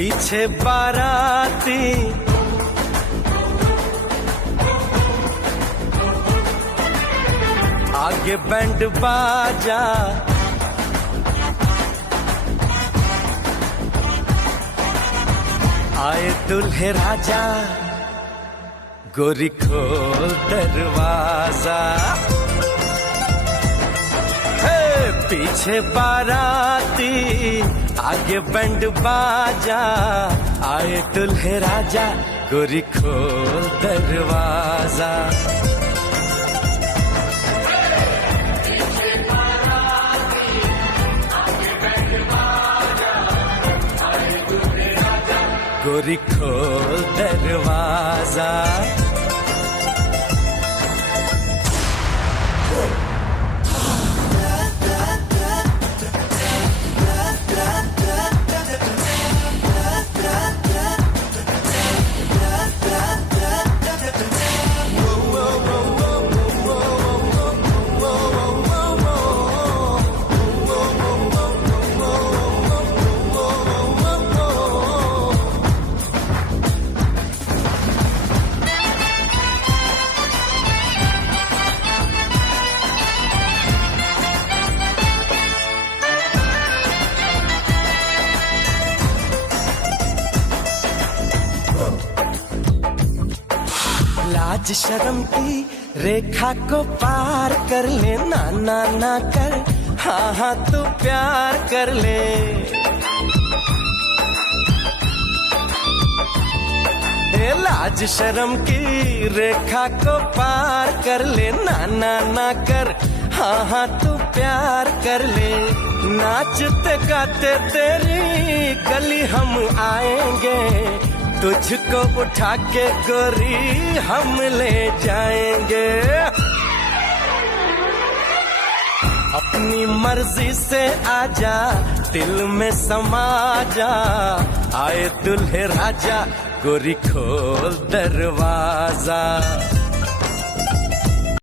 पीछे बाराती आगे बैंड बाजा, आए दुल्हे राजा, गोरी खोल दरवाजा। पीछे बाराती आगे बैंड बाजा, आए दुल्हे राजा, गोरी खोल दरवाजा। गोरी खोल दरवाजा। लाज शर्म की रेखा को पार कर ले, ना ना ना कर, हाँ हाँ तू प्यार कर ले। लाज शर्म की रेखा को पार कर ले, ना ना ना कर, हाँ हाँ तू प्यार कर ले। नाचते गाते तेरी गली हम आएंगे, तुझको उठा के गोरी हम ले जाएंगे। अपनी मर्जी से आजा, दिल में समा जा, आए दुल्हे राजा, गोरी खोल दरवाजा।